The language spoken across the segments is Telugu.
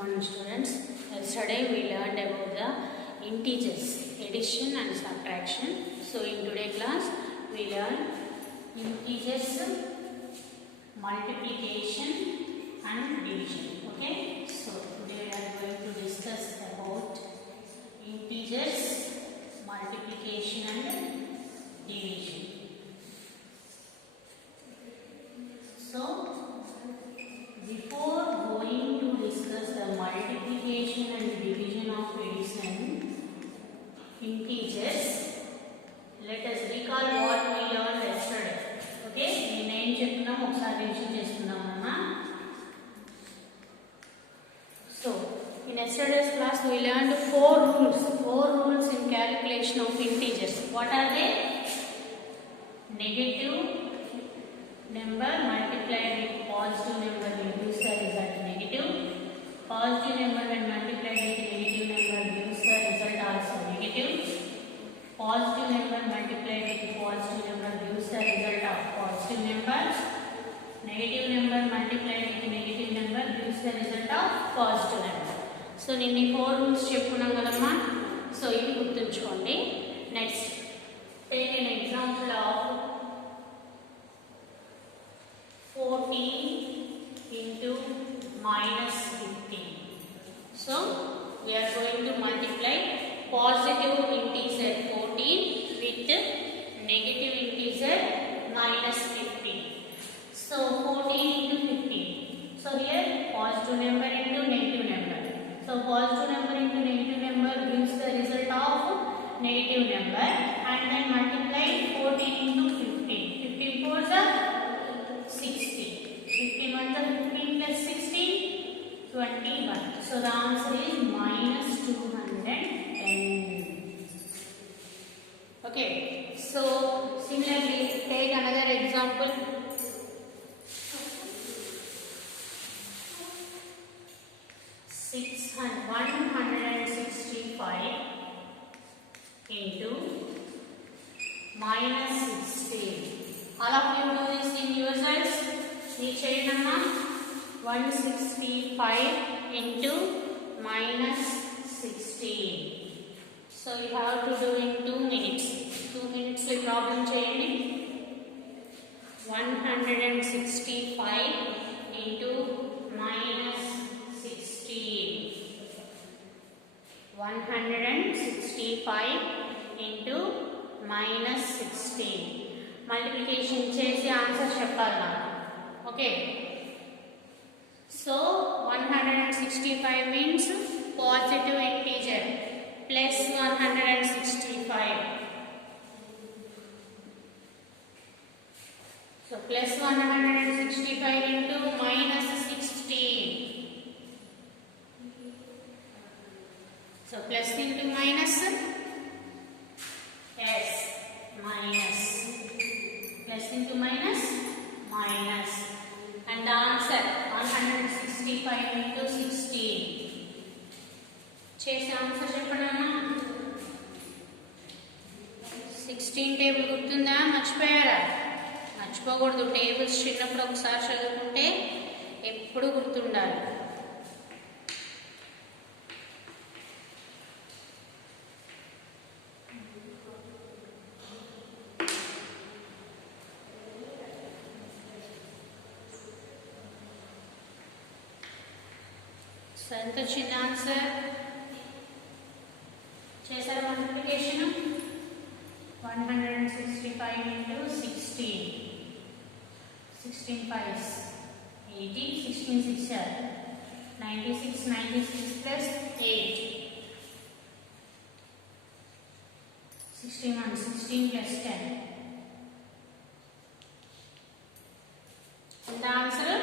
morning students. Yesterday we learned about the integers, addition and subtraction. So in today's class we learn integers, multiplication and division. Okay, so today we are going to discuss about integers, multiplication and division. So before going to discuss the multiplication and division of addition integers, let us recall what we learned yesterday. Okay, నేను ఏం చెప్తున్నాము ఒకసారి revision చేసుకుందామమ్మా. So in yesterday's class we learned four rules in calculation of integers. What are they? Negative number multiplied with positive number gives the result negative. Positive number when multiplied with negative number gives the result also negative. Positive number multiplied with positive number gives the result of positive number. Negative number multiplied with negative number gives the result of positive number. So నిన్న 4 rules చెప్పుకున్నాం కదమ్మా. సో ఇది గుర్తుంచుకోండి. Next take an example of 14 into minus 15. So we are going to multiply positive integer 14 with negative integer minus 15. So 14 into 15. So here positive number into negative number. So positive number into negative number gives the result of negative number, and then multiply 14 into 15. 15 fours are 60. 15 ones are 15 plus 16, 21. So the answer is minus 210. Okay. So similarly, take another example. 165 into minus 16. All of you do this in yourselves. Each number 165 into minus 16. So you have to do in 2 minutes. 2 minutes the problem cheyandi. 165 into minus 16. 165 into minus 16. Multiplication chesi answer cheppala. Okay. So 165 means positive integer plus 165. So plus 165 into minus 16. So plus into minus. Yes, minus. Plus into minus. Minus. And the answer 165 into 16. చేసే ఆన్సర్ చెప్పండి. 16 టేబుల్ గుర్తుందా? మర్చిపోయారా? మర్చిపోకూడదు. టేబుల్స్ చిన్నప్పుడు ఒకసారి చదువుకుంటే ఎప్పుడు గుర్తుండాలి. సో ఎంత చిన్న ఆన్సర్ చేశారు multiplication. 165 into 16. 16 5s 80. 16 6 are 96. 96 plus 8. 61. 16 plus 10. And the answer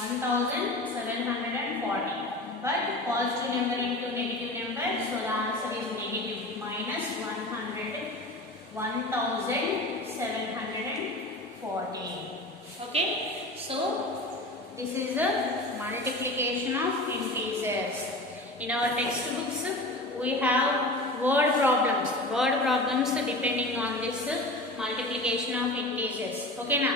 1740. But positive number into negative number, so the answer is negative, minus 1740. Okay, so this is the multiplication of integers. In our textbooks we have word problems depending on this multiplication of integers. Okay na?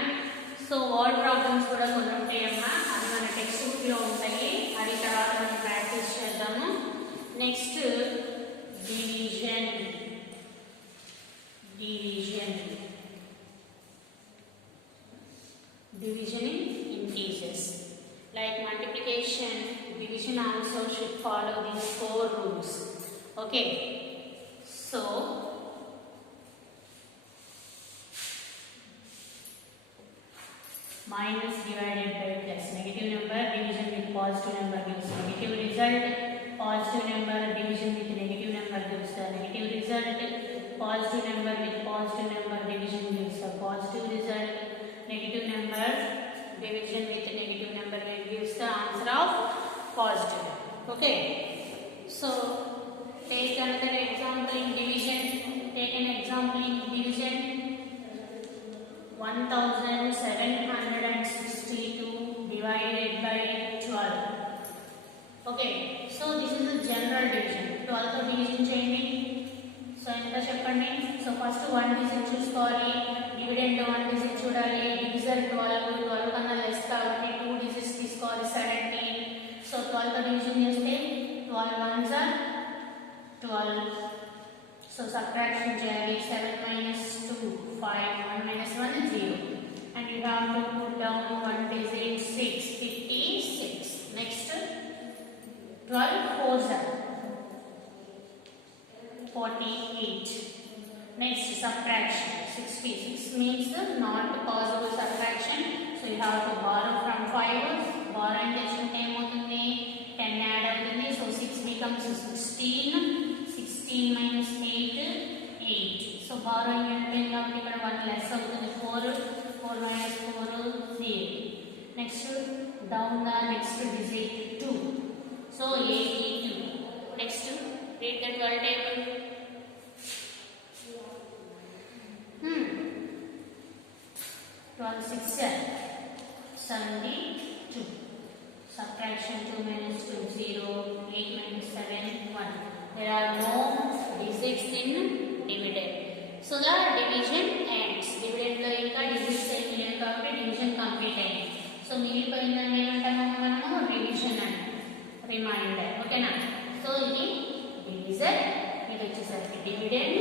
So word problems కూడా కొన్ని ఉంటాయమ్మా, అవి మన టెక్స్ట్ బుక్లో ఉంటాయి, అవి తర్వాత మనం ప్రాక్టీస్ చేద్దాము. Next division. Division in integers. Like multiplication, division also should follow these 4 rules. Okay. So, minus divided by plus. Negative number division with positive number gives negative result. Positive number division with negative number gives the negative result. Positive number with positive number division gives the positive result. Negative number division with negative number gives the answer of positive. Okay. So take another example in division. Take an example in division. 1762 divided by 12. Okay. So this is a general division. 12 తో division చేయండి. సో ఎంత చెప్పండి. సో ఫస్ట్ 1 డిజిట్ చూసుకోవాలి, డివిడెండ్ 1 డిజిట్ చూడాలి, డివిజర్ 12 కన్నా లెస్ కాబట్టి 2 డిజిట్స్ తీసుకోవాలి, 17. సో 12 తో డివిజన్ చేస్తే 12 1s are 12. సో సబ్ట్రాక్షన్ చేయాలి, 7 minus 2 5, 1 minus 1 is 0, and you have to put down 1 digit 6, 56. Next 12 4s are 48. Next subtraction. 66 means not possible subtraction, so you have to borrow from 5. Borrowing చేస్తుంటే ఏమవుతుంది, 10 యాడ్ అవుతుంది, so 6 becomes 16. 16 minus 8 8. so borrowing అయిపోయింది కాబట్టి ఇక్కడ 1 less అవుతుంది, 4 minus 4 0. next down the next digit 2, so 82. next read the 12 table. 12 6 72. Subtraction 2 minus 2 0, 8 minus 7 1. There are no digits in dividend, so the division ends. Dividend lo inka digits ayindi kabatti division complete ayindi. So మిగిలిపోయిన ఏమంటాము మనము రివిజన్ అని, రిమైండర్. ఓకేనా. సో ఇది డివిజన్, ఇది వచ్చేసరికి డివిడెండ్,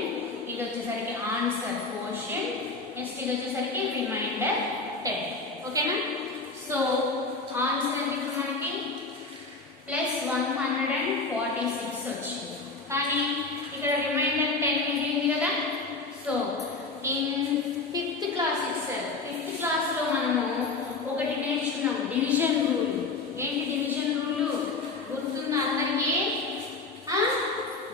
ఇది వచ్చేసరికి ఆన్సర్ క్వోషియంట్, నెక్స్ట్ ఇది వచ్చేసరికి రిమైండర్ 10. ఓకేనా. సో ఆన్సర్ అనేది మనకి ప్లస్ 146 వచ్చింది, కానీ ఇక్కడ రిమైండర్ 10 మిగిలింది కదా. సో ఇన్ 5th క్లాస్ ఇస్తారు, 5th క్లాస్లో మనము ఒకటి నేర్చుకున్నాం, డివిజన్ రూల్. ఏంటి డివిజన్ రూల్ గుర్తుందా అందరికీ?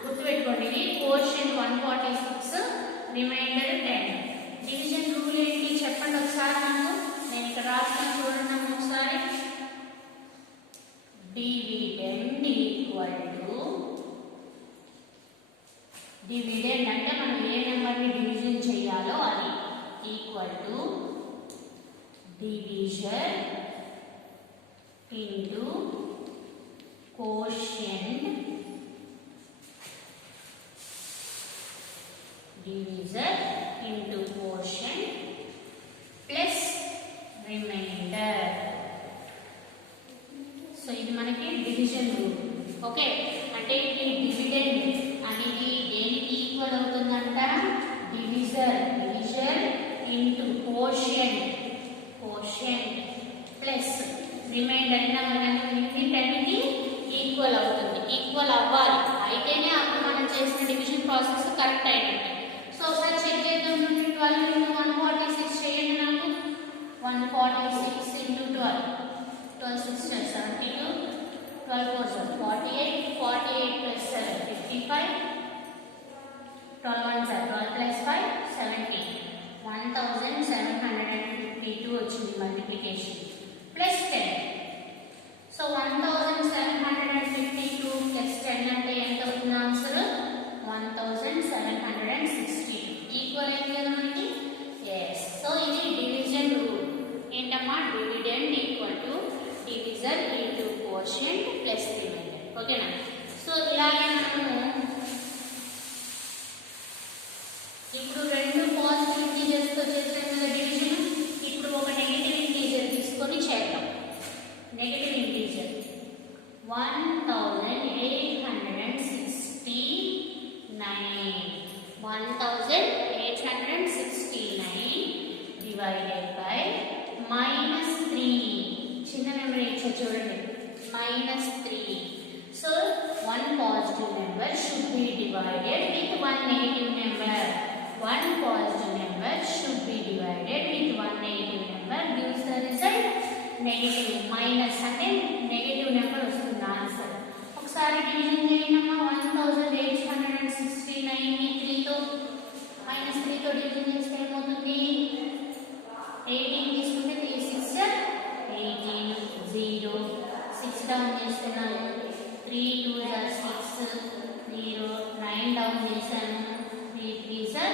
గుర్తుపెట్టుకోండి, ఇది క్వోషియంట్ 146, రిమైండర్ 10. డివిజన్ రూల్ ఏంటి చెప్పండి ఒకసారి నాకు. నేను ఇక్కడ రాస్తాను చూడండి ఒకసారి. డివిడెండ్ ఈక్వల్ టు, డివిడెండ్ అంటే మనం ఏ నెంబర్ని డివిజన్ చేయాలో అది, equal to division into quotient, divisor into quotient plus remainder. So ఇది మనకి డివిజన్ రూల్. ఓకే, అంటే ఈ డివిడెండ్ అనేది దేనికి ఈక్వల్ అవుతుందంట? Divisor into quotient plus remainder మనకి 10 కి ఈక్వల్ అవుతుంది. ఈక్వల్ అవ్వాలి, అయితేనే అప్పుడు మనం చేసిన డివిజన్ ప్రాసెస్ కరెక్ట్ అయినట్టు. సో ఒకసారి చెక్ చేద్దాం. 12 into 146 చేయండి నాకు. 146 into 12, 12 6 72, 12 4 48, 48 plus 7 55, 12 1 12 plus 5 17, 1752 వచ్చింది మల్టిప్లికేషన్ ప్లస్ 10. సో 1752 ప్లస్ 10 అంటే ఎంత అవుతుంది ఆన్సర్? 1760. ఈక్వల్ అయింది కదా మనకి. ఎస్. సో ఇది డివిజన్ రూల్. ఏంటమ్మా? Dividend equal to divisor into quotient plus remainder. ఓకేనా? సో ఇలాగే మనము ఇప్పుడు రెండు పాజిటివ్ ఇంటిజర్స్ తో చేసాం కదా డివిజన్. ఇప్పుడు ఒక negative divided with one negative number. One positive number should be divided with one negative number gives the result negative. Minus అంటే negative number వస్తుంది ఆన్సర్. ఒకసారి డివిజన్ చేయండి అమ్మా. 1869 ని 3 తో minus 3 తో డివిజన్ చేస్తే ఏమవుతుంది? 18 తీసుకుంటే 3 6 18 0 6 డౌన్ చేస్తున్నాను. 3 2 6 0 9 డౌన్ చేశాను. 3 3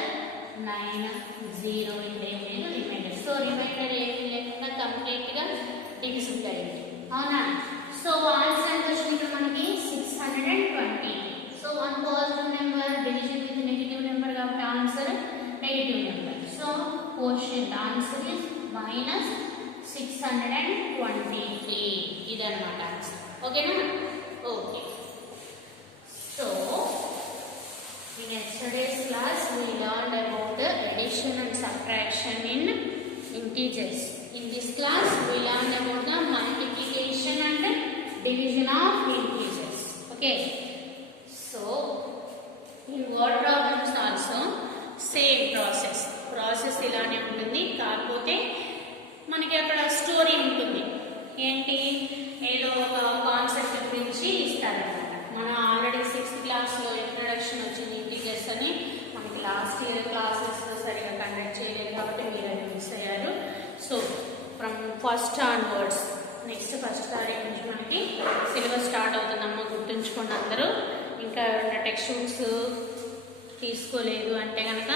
9 0 ఇంకేం లేదు రిమైండర్. సో రిమైండర్ ఏమి లేకుండా కంప్లీట్ గా డివిజన్ అయింది. అవునా? సో ఆన్సర్ ఎంత వచ్చింది మనకి? 620. So one positive number division with negative number కాబట్టి answer negative number. So question answer is -623. ఇదన్నమాట ఆన్సర్. ఓకేనా? Okay. So in yesterday's class we learned about the addition and subtraction in integers. In this class we learned about the multiplication and division of integers. Okay. So in word problems also same process ఇలానే ఉంటుంది. కాకపోతే మనకి అక్కడ స్టోరీ ఉంటుంది. ఏంటి? ఏదో ఒక కాన్సెప్ట్ గురించి ఇస్తారన్నమాట. మన ఆల్రెడీ 6th క్లాస్లో ఇంట్రడక్షన్ వచ్చింది ఇంటిగ్రేట్స్ అని. మనకి లాస్ట్ ఇయర్ క్లాసెస్ సరిగా కండక్ట్ చేయలేదు కాబట్టి మీరు అది మిస్ అయ్యారు. So from first onwards next first తారీఖు నుంచి మనకి సిలబస్ స్టార్ట్ అవుతుందమ్మా. గుర్తుంచుకోండి అందరూ. ఇంకా టెక్స్ట్ బుక్స్ తీసుకోలేదు అంటే కనుక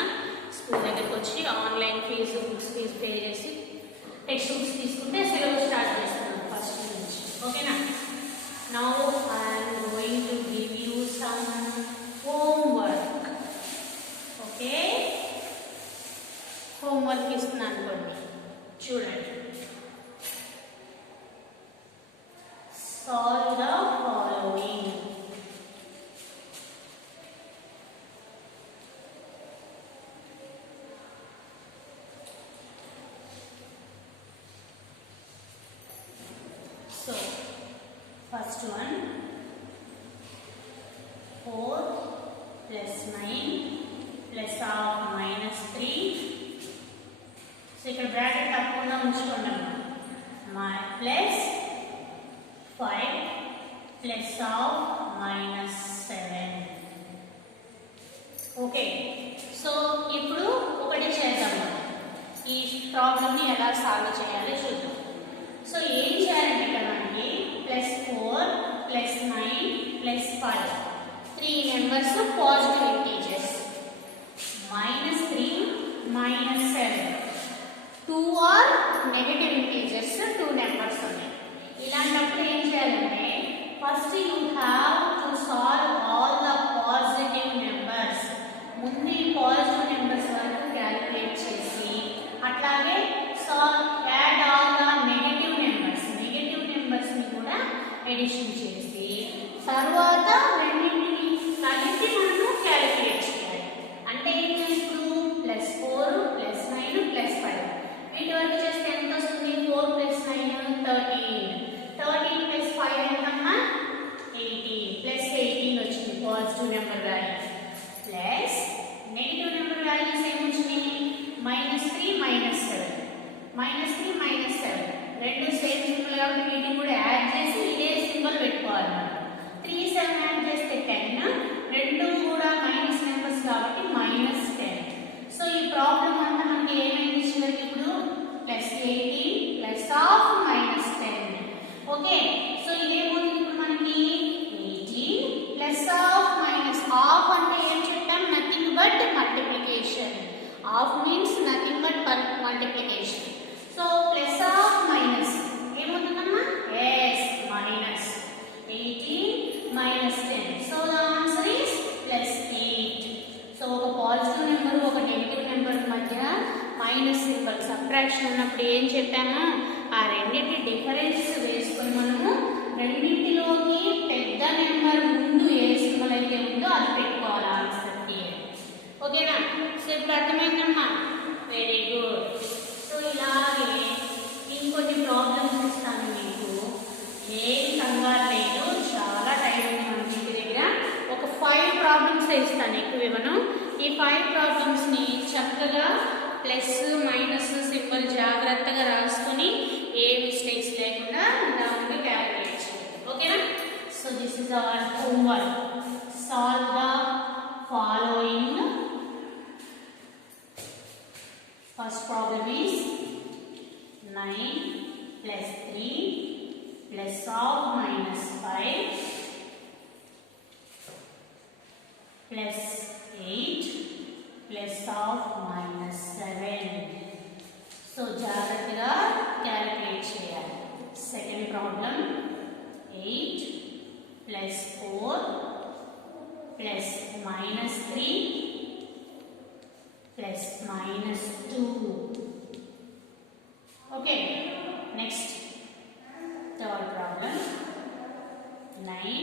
స్కూల్ దగ్గరికి వచ్చి online fee books fee pay చేసి టెక్స్ట్ బుక్స్ తీసుకుంటే సిలబస్ స్టార్ట్ చేస్తున్నాం ఫస్ట్ నుంచి. ఓకేనా? Now I'm going to give you some homework. Okay, homework ఇస్తున్నాను అనుకోండి. చూడండి. Solve the following. So, first one 4 plus 9 plus of -3. So, ఇక్కడ బ్రాకెట్ తప్పకుండా ఉంచుకున్నాము. Plus 5 plus of -7. Okay. So ఇప్పుడు ఒకటి చేద్దాం. ఈ ప్రాబ్లమ్ని ఎలా సాల్వ్ చేయాలి చూద్దాం. సో ఏం చేయాలంటే ఇక్కడ మనకి +4 +9 +5 3 numbers positive integers. -3 -7 2 are negative integers 2 numbers ఉన్నాయి. ఇలాంటప్పుడు ఏం చేయాలంటే first you have to solve all the positive numbers. ముందు ఈ పాజిటివ్ నెంబర్స్ వరకు క్యాలిక్యులేట్ చేసి అట్లాగే add all the negative numbers ని కూడా ఎడిషన్ చేసి తర్వాత రెండింటిని కలిపి మనము క్యాలిక్యులేట్ చేయాలి. అంటే ఏంటి? ఇప్పుడు +4 +9 +5 వీటి వరకు చేస్తే ఎంత వస్తుంది? 4 + 9 13 13 + 5 ఎంతమ్మా? 18 +18 వచ్చింది positive number values. Plus negative number values ఏమొచ్చినాయి? -3 -7 -3 -7 రెండు సేమ్ సింబల్ కాబట్టి వీటిని కూడా యాడ్ చేసి ఇదే సింబల్ పెట్టుకోవాలి మనం. 3 7 యాడ్ చేస్తే 10 రెండు కూడా మైనస్ నెంబర్స్ కాబట్టి -10. సో ఈ ప్రాబ్లం అంతా మనకి ఏమైంది చివరికి ఇప్పుడు +18 +10. ఓకే. సో ఇదేమవుతుంది ఇప్పుడు మనకి 18 +-half అంటే ఏం చెప్పాం? Nothing but multiplication. Half means nothing but multiplication. So plus of minus ఏమవుతుందమ్మా? Yes minus 18 -10. So the answer is +8. So ఒక పాజిటివ్ నెంబర్ ఒక నెగటివ్ నెంబర్ మధ్య మైనస్ సింబల్ సబ్ట్రాక్షన్ ఉన్నప్పుడు ఏం చెప్పాము? ఆ రెండింటి డిఫరెన్స్ వేసుకొని మనము రెండింటిలోకి పెద్ద నెంబర్ ముందు ఏ సింబల్ అయితే ఉందో అది పెట్టుకోవాలి ఆన్సర్కి. ఓకేనా? సో ఇప్పుడు అర్థమైందమ్మా? Very good. సో ఇలాగే ఇంకొన్ని ప్రాబ్లమ్స్ ఇస్తాను మీకు. ఏం కంగారు లేదు, చాలా టైం ఉంది మన ఇంటి దగ్గర. ఒక 5 ప్రాబ్లమ్స్ ఇస్తాను. ప్లస్ మైనస్ సింబల్ జాగ్రత్తగా రాసుకొని ఏ మిస్టేక్స్ లేకుండా రౌండ్ క్యాలిక్యులేట్ చేయండి. ఓకేనా? So this is our homework. Solve the following. First problem is 9 plus 3 plus of minus 5 plus 8 plus of minus 7. So జాగ్రత్తగా క్యాలిక్యులేట్ చేయాలి. Second problem 8 plus 4 plus minus 3 plus minus 2. Okay, next third problem 9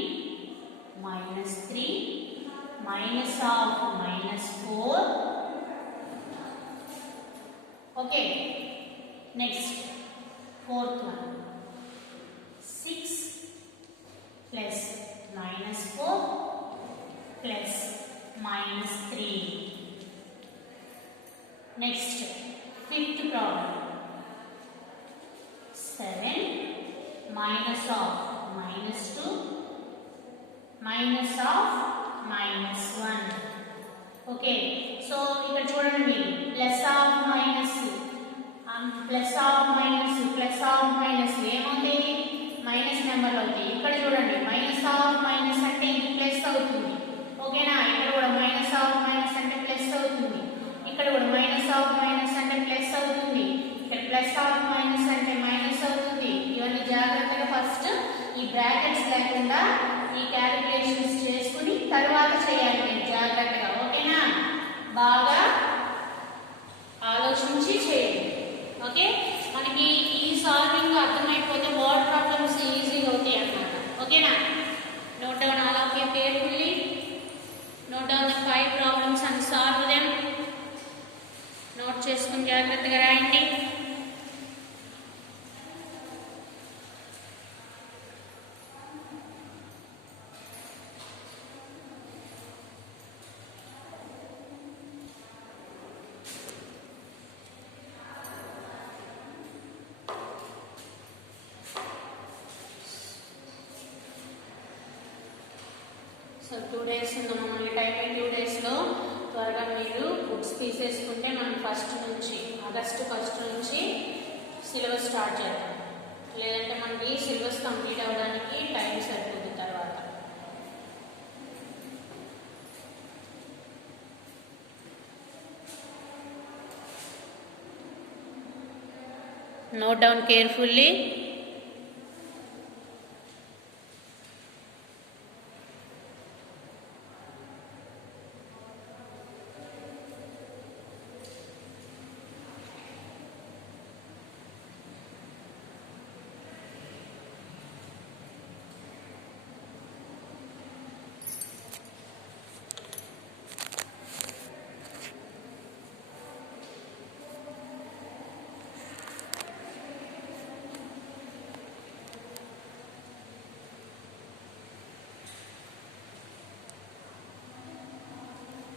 minus 3 minus of minus 4. Okay, next fourth one 6 plus minus 4 plus minus 3. Next fifth problem 7 minus of minus 2 minus of minus 1. Okay, so ఇక్కడ చూడండి మీరు ప్లస్ ఆఫ్ మైనస్ ఏమవుతుంది? మైనస్ నెంబర్ అవుతాయి. ఇక్కడ చూడండి మైనస్ ఆఫ్ మైనస్ అంటే ఇది ప్లస్ అవుతుంది. ఓకేనా? ఇక్కడ కూడా మైనస్ ఆఫ్ మైనస్ అంటే ప్లస్ అవుతుంది. ఇక్కడ కూడా మైనస్ ఆఫ్ మైనస్ అంటే ప్లస్ అవుతుంది. ఇక్కడ ప్లస్ ఆఫ్ మైనస్ అంటే మైనస్ అవుతుంది. ఇవన్నీ జాగ్రత్తగా ఫస్ట్ ఈ బ్రాకెట్స్ లేకుండా ఈ క్యాలిక్యులేషన్స్ చేసుకుని తర్వాత చేయాలి మీరు జాగ్రత్తగా. ఓకేనా? బాగా ఆలోచించి చేయండి. ఓకే, మనకి ఈ సాల్వింగ్ అర్థమైపోతే వర్డ్ ప్రాబ్లమ్స్ ఈజీగా అవుతాయి అన్నమాట. ఓకేనా? Note down all of you carefully. Note down the 5 problems and solve them. Note చేసుకుని జాగ్రత్తగా రాయండి. సో 2 days ఉందాం మళ్ళీ టైం. 2 daysలో త్వరగా మీరు బుక్స్ తీసేసుకుంటే మనం ఫస్ట్ నుంచి ఆగస్టు 1 నుంచి సిలబస్ స్టార్ట్ చేద్దాం. లేదంటే మనకి సిలబస్ కంప్లీట్ అవ్వడానికి టైం సరిపోతుంది తర్వాత. Note down carefully.